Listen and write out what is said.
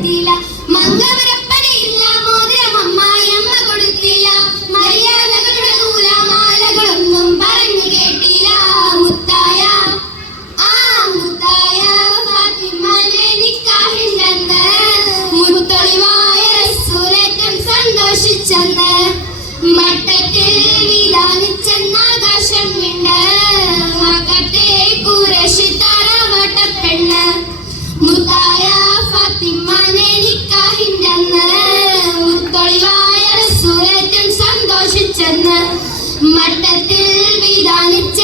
കൊടുത്തില്ല, മംഗളപ്പടിയില്ല, മോതിരം അമ്മായിയമ്മ കൊടുത്തില്ല, മര്യാദകളുടെ നൂലാമാലകളൊന്നും പറഞ്ഞു കേട്ടില്ല. മുത്തായ മുത്തായ ഫാത്തിമാന്റെ നിക്കാഹിന്റന്ന് മുത്തൊളിവായ റസൂലേറ്റം സന്തോഷിച്ചെന്ന് മട്ടത്തിൽ വിധാനിച്ചെന്നാകാശം വിണ്ട് മക്കത്തെ ഖുറൈശി തറവാട്ടപ്പെണ്ണ്. മുത്തായ ഫാത്തിമാന്റെ നിക്കാഹിന്റന്ന് മുത്തൊളിവായ റസൂലേറ്റം സന്തോഷിച്ചെന്ന് മട്ടത്തിൽ വിധാനിച്ച